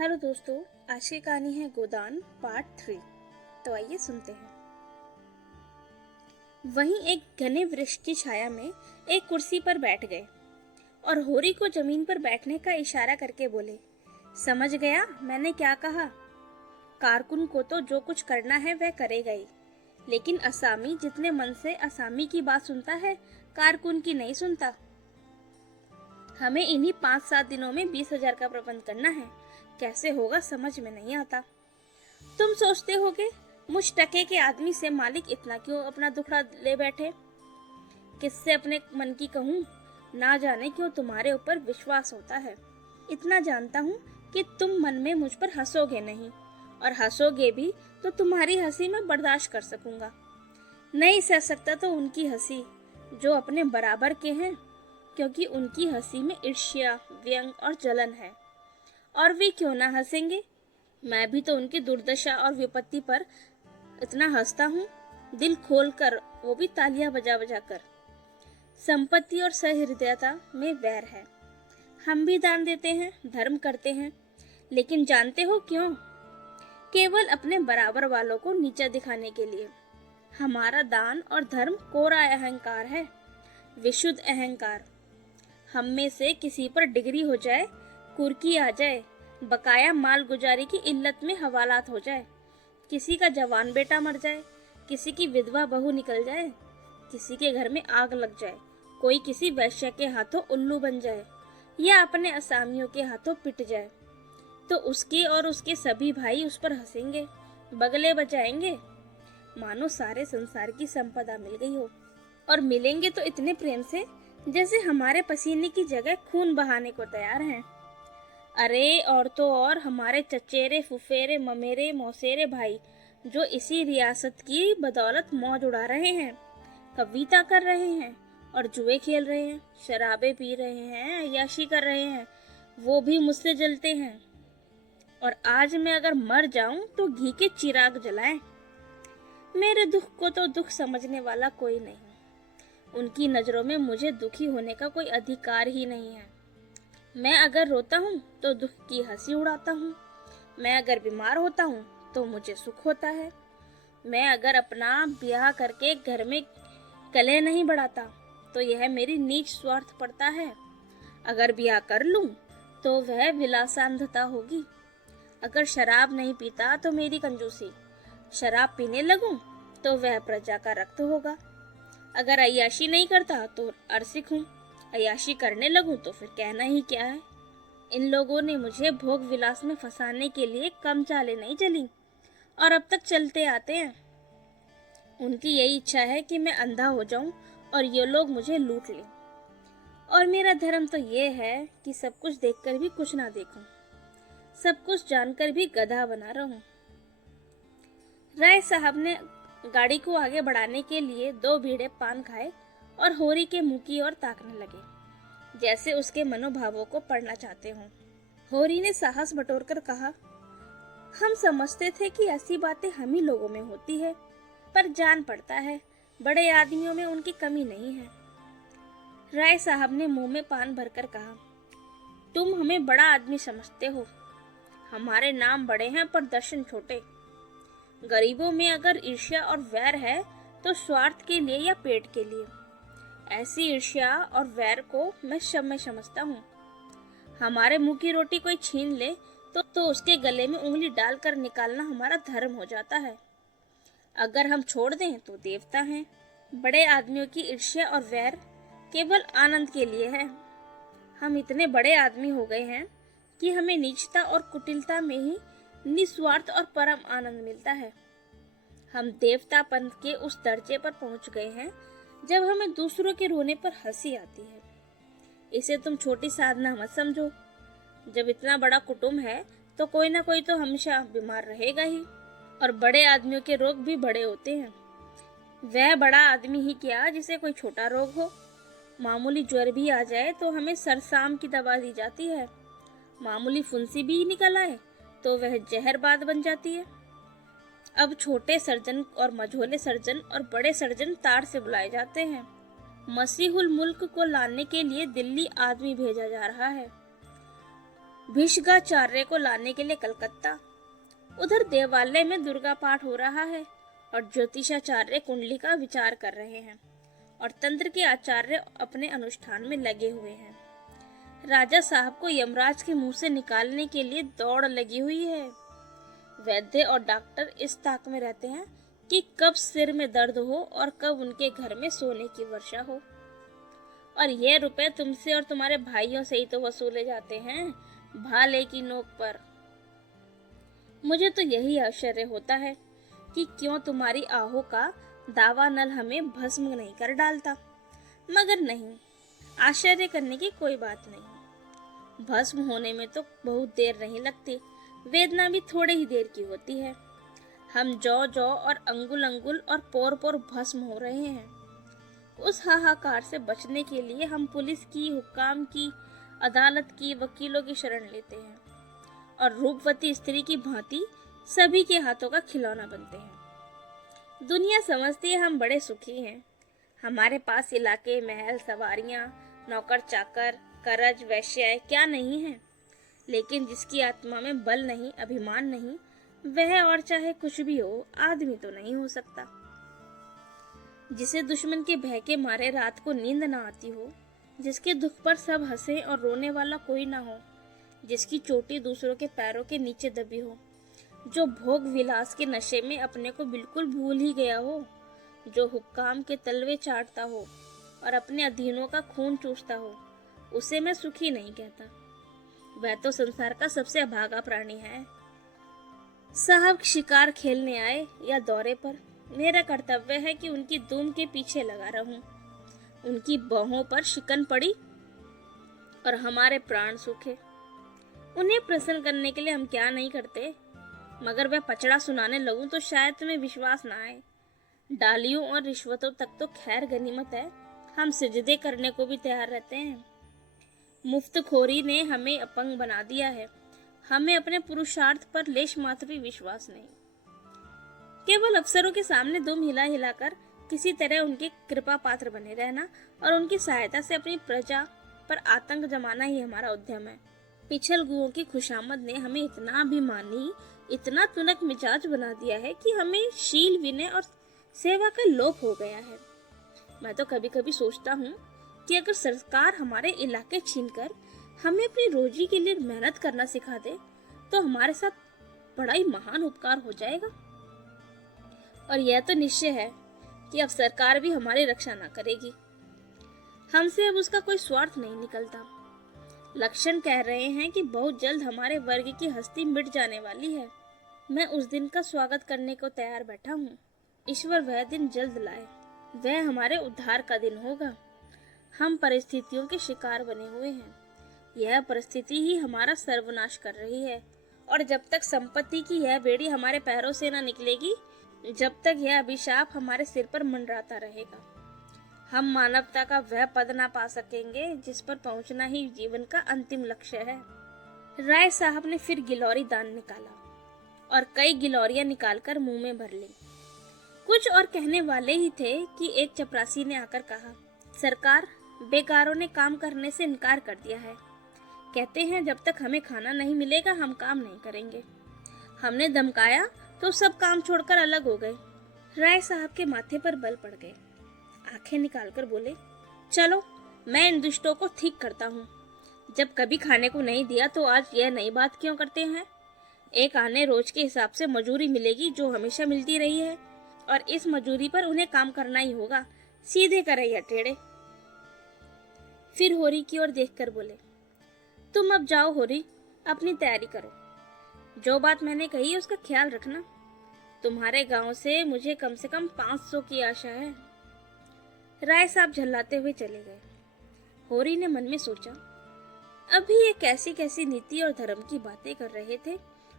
Hello दोस्तों, आज की कहानी है गोदान पार्ट 3। तो आइए सुनते हैं। वहीं एक घने वृक्ष की छाया में एक कुर्सी पर बैठ गए और होरी को जमीन पर बैठने का इशारा करके बोले, समझ गया मैंने क्या कहा? कारकुन को तो जो कुछ करना है वह करेगा ही, लेकिन असामी जितने मन से असामी की बात सुनता है, कारकुन की नहीं सुनता। हमें इन्हीं 5-7 दिनों में 20,000 का प्रबंध करना है। कैसे होगा समझ में नहीं आता। तुम सोचते होगे मुझ टके के आदमी से मालिक इतना क्यों अपना दुखड़ा ले बैठे? किससे अपने मन की कहूँ? ना जाने क्यों तुम्हारे ऊपर विश्वास होता है। इतना जानता हूँ कि तुम मन में मुझ पर हंसोगे नहीं, और हंसोगे भी तो तुम्हारी हंसी मैं बर्दाश्त कर सकूंगा। नहीं सह सकता तो उनकी हंसी जो अपने बराबर के हैं, क्योंकि उनकी हंसी में ईर्ष्या, व्यंग और जलन है। और वे क्यों ना हंसेंगे? मैं भी तो उनकी दुर्दशा और विपत्ति पर इतना हंसता हूँ, दिल खोल कर, वो भी तालियां बजा बजा कर। संपत्ति और सहृदयता में वैर है। हम भी दान देते हैं, धर्म करते हैं, लेकिन जानते हो क्यों? केवल अपने बराबर वालों को नीचा दिखाने के लिए। हमारा दान और धर्म कोरा अहंकार है, विशुद्ध अहंकार। हम में से किसी पर डिग्री हो जाए, कुर्की आ जाए, बकाया माल गुजारी की इल्लत में हवालात हो जाए, किसी का जवान बेटा मर जाए, किसी की विधवा बहू निकल जाए, किसी के घर में आग लग जाए, कोई किसी वैश्य के हाथों उल्लू बन जाए, या अपने असामियों के हाथों पिट जाए, तो उसके और उसके सभी भाई उस पर हंसेंगे, बगले बजाएंगे, मानो सारे संसार की संपदा मिल गई हो। और मिलेंगे तो इतने प्रेम से जैसे हमारे पसीने की जगह खून बहाने को तैयार हैं। अरे और तो और हमारे चचेरे, फुफेरे, ममेरे, मौसेरे भाई जो इसी रियासत की बदौलत मौज उड़ा रहे हैं, कविता कर रहे हैं और जुए खेल रहे हैं, शराबे पी रहे हैं, अय्याशी कर रहे हैं, वो भी मुझसे जलते हैं। और आज मैं अगर मर जाऊं तो घी के चिराग जलाएं। मेरे दुख को तो दुख समझने वाला कोई नहीं। उनकी नजरों में मुझे दुखी होने का कोई अधिकार ही नहीं है। मैं अगर रोता हूँ तो दुख की हंसी उड़ाता हूँ। मैं अगर बीमार होता हूँ तो मुझे सुख होता है। मैं अगर अपना ब्याह करके घर में कलह नहीं बढ़ाता तो यह मेरी नीच स्वार्थ पड़ता है। अगर ब्याह कर लूं तो वह विलासांधता होगी। अगर शराब नहीं पीता तो मेरी कंजूसी। शराब पीने लगूं तो वह प्रजा का रक्त होगा। अगर अय्याशी नहीं करता तो अरसिक हूँ। अय्याशी करने लगूं तो फिर कहना ही क्या है। इन लोगों ने मुझे भोग विलास में फंसाने के लिए कम चालें नहीं चली, और अब तक चलते आते हैं। उनकी यही इच्छा है कि मैं अंधा हो जाऊं और ये लोग मुझे लूट लें। और मेरा धर्म तो ये है कि सब कुछ देखकर भी कुछ ना देखूं, सब कुछ जानकर भी गधा बना रहूं। राय साहब ने गाड़ी को आगे बढ़ाने के लिए 2 बीड़े पान खाए और होरी के मुंह की ओर ताकने लगे, जैसे उसके मनोभावों को पढ़ना चाहते हों। होरी ने साहस बटोरकर कहा, हम समझते थे कि ऐसी बातें हम ही लोगों में होती है, पर जान पड़ता है बड़े आदमियों में उनकी कमी नहीं है। राय साहब ने मुंह में पान भरकर कहा, तुम हमें बड़ा आदमी समझते हो। हमारे नाम बड़े हैं पर दर्शन छोटे। गरीबों में अगर ईर्ष्या और वैर है तो स्वार्थ के लिए या पेट के लिए। ऐसी ईर्ष्या और वैर को मैं समझता हूँ। हमारे मुंह की रोटी कोई छीन ले तो उसके गले में उंगली डालकर निकालना हमारा धर्म हो जाता है। अगर हम छोड़ दें तो देवता हैं। बड़े आदमियों की ईर्ष्या और वैर केवल आनंद के लिए है। हम इतने बड़े आदमी हो गए हैं कि हमें नीचता और कुटिलता में ही निस्वार्थ और परम आनंद मिलता है। हम देवता पंथ के उस दर्जे पर पहुंच गए हैं जब हमें दूसरों के रोने पर हंसी आती है। इसे तुम छोटी साधना मत समझो। जब इतना बड़ा कुटुंब है तो कोई ना कोई तो हमेशा बीमार रहेगा ही, और बड़े आदमियों के रोग भी बड़े होते हैं। वह बड़ा आदमी ही क्या जिसे कोई छोटा रोग हो। मामूली ज्वर भी आ जाए तो हमें सरसाम की दवा दी जाती है। मामूली फुंसी भी निकल आए तो वह जहरबाद बन जाती है। अब छोटे सर्जन और मझोले सर्जन और बड़े सर्जन तार से बुलाए जाते हैं। मसीहुल मुल्क को लाने के लिए दिल्ली आदमी भेजा जा रहा है। भीष्माचार्य को लाने के लिए कलकत्ता। उधर देवालय में दुर्गा पाठ हो रहा है और ज्योतिषाचार्य कुंडली का विचार कर रहे हैं और तंत्र के आचार्य अपने अनुष्ठान में लगे हुए हैं। राजा साहब को यमराज के मुंह से निकालने के लिए दौड़ लगी हुई है। वैद्य और डॉक्टर इस ताक में रहते हैं कि कब सिर में दर्द हो और कब उनके घर में सोने की वर्षा हो। और ये रुपए तुमसे और तुम्हारे भाइयों से ही तो वसूले जाते हैं, भाले की नोक पर। मुझे तो यही आश्चर्य होता है कि क्यों तुम्हारी आहो का दावा नल हमें भस्म नहीं कर डालता। मगर नहीं, आश्चर्य करने की कोई बात नहीं। भस्म होने में तो बहुत देर नहीं लगती, वेदना भी थोड़े ही देर की होती है। हम जौ जौ और अंगुल अंगुल और पोर पोर भस्म हो रहे हैं। उस हाहाकार से बचने के लिए हम पुलिस की, हुक्काम की, अदालत की, वकीलों की शरण लेते हैं और रूपवती स्त्री की भांति सभी के हाथों का खिलौना बनते हैं। दुनिया समझती है हम बड़े सुखी हैं। हमारे पास इलाके, महल, सवारियां, नौकर चाकर, करज, वैश्य क्या नहीं है। लेकिन जिसकी आत्मा में बल नहीं, अभिमान नहीं, वह और चाहे कुछ भी हो, आदमी तो नहीं हो सकता। जिसे दुश्मन के भय के मारे रात को नींद ना आती हो, जिसके दुख पर सब हंसे और रोने वाला कोई ना हो, जिसकी चोटी दूसरों के पैरों के नीचे दबी हो, जो भोग विलास के नशे में अपने को बिल्कुल भूल ही गया हो, जो हुक्काम के तलवे चाटता हो और अपने अधीनों का खून चूसता हो, उसे मैं सुखी नहीं कहता। वह तो संसार का सबसे अभागा प्राणी है। साहब शिकार खेलने आए या दौरे पर, मेरा कर्तव्य है कि उनकी दुम के पीछे लगा रहूं। उनकी बाहों पर शिकन पड़ी और हमारे प्राण सूखे। उन्हें प्रसन्न करने के लिए हम क्या नहीं करते। मगर वह पचड़ा सुनाने लगूं तो शायद तुम्हें विश्वास ना आए। डालियों और रिश्वतों तक तो खैर गनीमत है, हम सिजदे करने को भी तैयार रहते हैं। मुफ्तखोरी ने हमें अपंग बना दिया है। हमें अपने पुरुषार्थ पर लेश मात्र भी विश्वास नहीं। केवल अफसरों के सामने दुम हिला हिलाकर किसी तरह उनके कृपा पात्र बने रहना और उनकी सहायता से अपनी प्रजा पर आतंक जमाना ही हमारा उद्यम है। पिछल गुओं की खुशामद ने हमें इतना अभिमानी, इतना तुनक मिजाज बना दिया है कि हमें शील, विनय और सेवा का लोप हो गया है। मैं तो कभी कभी सोचता हूँ कि अगर सरकार हमारे इलाके छीनकर हमें अपनी रोजी के लिए मेहनत करना सिखा दे तो हमारे साथ बड़ा ही महान उपकार हो जाएगा। और यह तो निश्चय है कि अब सरकार भी हमारी रक्षा ना करेगी। हमसे अब उसका कोई स्वार्थ नहीं निकलता। लक्षण कह रहे हैं कि बहुत जल्द हमारे वर्ग की हस्ती मिट जाने वाली है। मैं उस दिन का स्वागत करने को तैयार बैठा हूँ। ईश्वर वह दिन जल्द लाए। वह हमारे उद्धार का दिन होगा। हम परिस्थितियों के शिकार बने हुए हैं। यह परिस्थिति ही हमारा सर्वनाश कर रही है और जब तक संपत्ति की यह बेड़ी हमारे पैरों से न निकलेगी, जब तक यह अभिशाप हमारे सिर पर मंडराता रहेगा, हम मानवता का वह पद ना पा सकेंगे जिस पर पहुंचना ही जीवन का अंतिम लक्ष्य है। राय साहब ने फिर गिलौरी दान निकाला और कई गिलौरियां निकालकर मुंह में भर ली। कुछ और कहने वाले ही थे कि एक चपरासी ने आकर कहा, सरकार, बेकारों ने काम करने से इनकार कर दिया है। कहते हैं जब तक हमें खाना नहीं मिलेगा हम काम नहीं करेंगे। हमने धमकाया तो सब काम छोड़कर अलग हो गए। राय साहब के माथे पर बल पड़ गए। आंखें निकालकर बोले, चलो मैं इन दुष्टों को ठीक करता हूँ। जब कभी खाने को नहीं दिया तो आज यह नई बात क्यों करते हैं। एक आने रोज के हिसाब से मजूरी मिलेगी जो हमेशा मिलती रही है और इस मजूरी पर उन्हें काम करना ही होगा। सीधे करे या टेढ़े। फिर होरी की ओर देखकर बोले, तुम अब जाओ होरी, अपनी तैयारी करो। जो बात मैंने कही उसका ख्याल रखना। तुम्हारे गांव से मुझे कम से कम 500 की आशा है। राय साहब झल्लाते हुए चले गए। होरी ने मन में सोचा, अभी ये कैसी कैसी नीति और धर्म की बातें कर रहे थे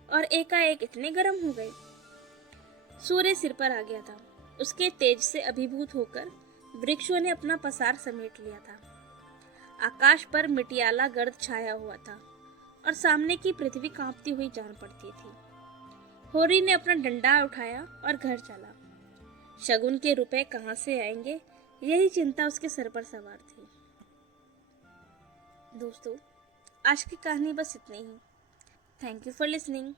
और एकाएक इतने गर्म हो गए। सूर्य सिर पर आ गया था। उसके तेज से अभिभूत होकर वृक्षों ने अपना पसार समेट लिया था। आकाश पर मिटियाला गर्द छाया हुआ था और सामने की पृथ्वी कांपती हुई जान पड़ती थी। होरी ने अपना डंडा उठाया और घर चला। शगुन के रुपए कहाँ से आएंगे, यही चिंता उसके सर पर सवार थी। दोस्तों, आज की कहानी बस इतनी ही। Thank you for listening.